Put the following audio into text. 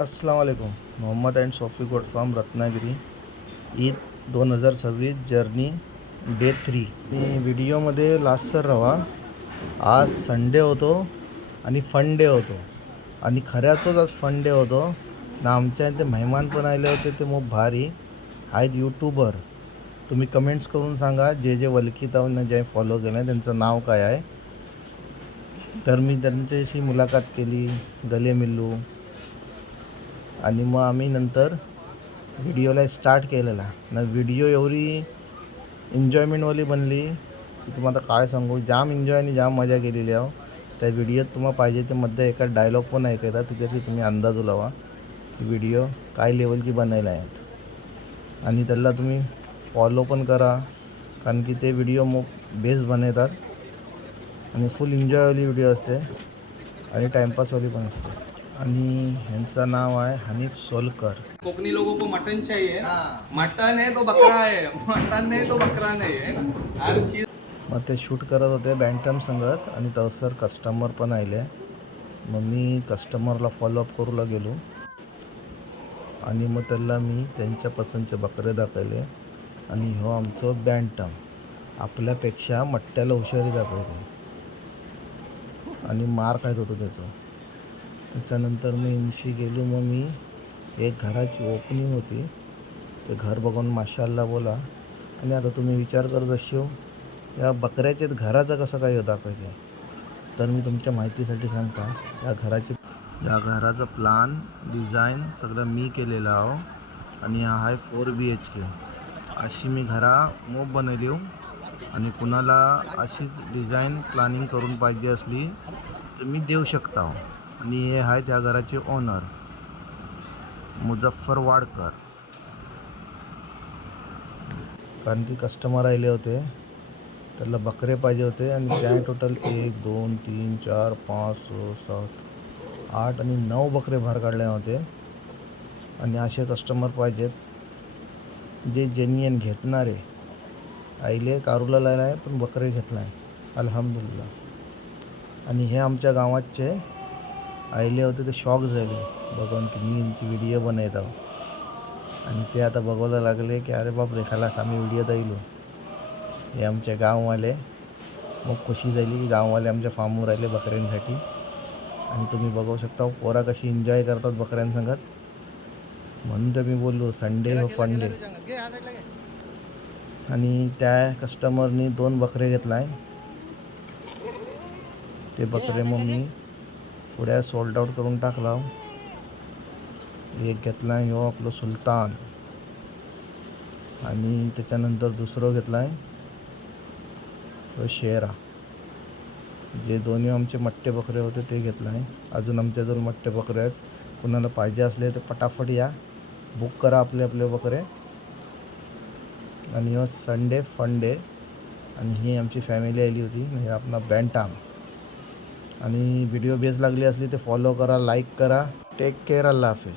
अस्सलाम वालेकुम. Mohammed and Sofi goat farm Ratnagiri. Eid 2026 journey day 3. आणि व्हिडिओमध्ये लास्टसर रवा. आज संडे होतो आणि फन डे होतो आणि खऱ्याचोच आज फन डे होतो ना. आमच्या इथे मेहमान पण आले होते. ते खूप भारी आहेत यूट्यूबर. तुम्ही कमेंट्स करून सांगा जे जे वलकीतावनं जे फॉलो केलं आहे त्यांचं नाव काय आहे. तर मी त्यांच्याशी मुलाखत केली, गले मिल्लू. आणि मग आम्ही नंतर व्हिडिओला स्टार्ट केलेला ना. व्हिडिओ एवढी एन्जॉयमेंटवाली बनली की तुम्हाला काय सांगू. जाम एन्जॉय आणि जाम मजा केलेली आहे. त्या व्हिडिओत तुम्हाला पाहिजे ते मध्ये एका डायलॉग पण ऐकायचा, त्याच्याशी तुम्ही अंदाज लावा की व्हिडिओ काय लेवलची बनायला आहेत. आणि त्याला तुम्ही फॉलो पण करा, कारण की ते व्हिडिओ मग बेस्ट बनवतात आणि फुल एन्जॉयवाली व्हिडिओ असते आणि टाईमपासवाली पण असते. आणि ह्यांचं नाव आहे हनीफ सोलकर. कोकनी लोगों को मटन चाहिए. मटन है तो बकरा है, मटन नहीं तो बकरा नहीं है. हर चीज. मग ते शूट करत होते बँटम संगत आणि तवसर कस्टमर पण आले. मग मी कस्टमरला फॉलोअप करूला गेलो आणि मग त्याला मी त्यांच्या पसंतचे बकरे दाखवले. आणि हो आमचं बँटम आपल्यापेक्षा मट्ट्याला हुशारी दाखवते आणि मार खायत होतो त्याचं. त्याच्यानंतर मी इनशी गेलो. मग मी एक घराची ओपनिंग होती, ते घर बघून माशाल्लाह बोला. आणि आता तुम्ही विचार करत असशो या बकऱ्याच्या घराचं कसं काय दाखवायचे. तर मी तुमच्या माहितीसाठी सांगता, या घराचं प्लान डिझाईन सगळं मी केलेलं आहो. आणि हा आहे 4 BHK. अशी मी घरा मोब बनवली हो. आणि कुणाला अशीच डिझाईन प्लॅनिंग करून पाहिजे असली तर मी देऊ शकता हो. आणि हे आहे त्या घराचे ओनर मुझफ्फर वाडकर. कारण की कस्टमर आले होते, त्याला बकरे पाहिजे होते आणि त्या टोटल 1 2 3 4 5 6 7 8 आणि 9 बकरे बाहेर काढले होते. आणि असे कस्टमर पाहिजेत जे जेन्युइन घेतणारे. आईले कारूला लायला आहे पण बकरे घेतला आहे अल्हम्दुलिल्लाह. आणि हे आमच्या गावाचे आईले होते, ते शॉक झाले बघून की मी यांची व्हिडिओ बनवत आहो. आणि ते आता बघायला लागले की अरे बाप रे, खालास आम्ही व्हिडिओ दाईलो. हे आमच्या गाववाले मग खुशी झाली की गाववाले आमच्या फार्मवर राहिले बकऱ्यांसाठी. आणि तुम्ही बघू शकता पोरा कशी एन्जॉय करतात बकऱ्यांसंगत. म्हणून तर मी बोललो संडे हो फन डे. आणि त्या कस्टमरनी 2 बकरे घेतला आहे. ते बकरे मग मी पुढे सोल्ड आउट करून टाकला. एक घेतला आहे हो आपलं सुलतान. आणि त्याच्यानंतर दुसरं घेतला आहे तो शेरा. जे दोन्ही आमचे मट्टे बकरे होते ते घेतलं आहे. अजून आमच्याजवळ मट्टे बकरे आहेत. कुणाला पाहिजे असले तर पटापट या, बुक करा आपले आपले बकरे. आणि हो संडे फन डे. आणि ही आमची फॅमिली आली होती. हे आपला बँटाम. आणि व्हिडिओ बेस लागली असली तर फॉलो करा, लाईक करा. Take care. अल्लाह हाफिज.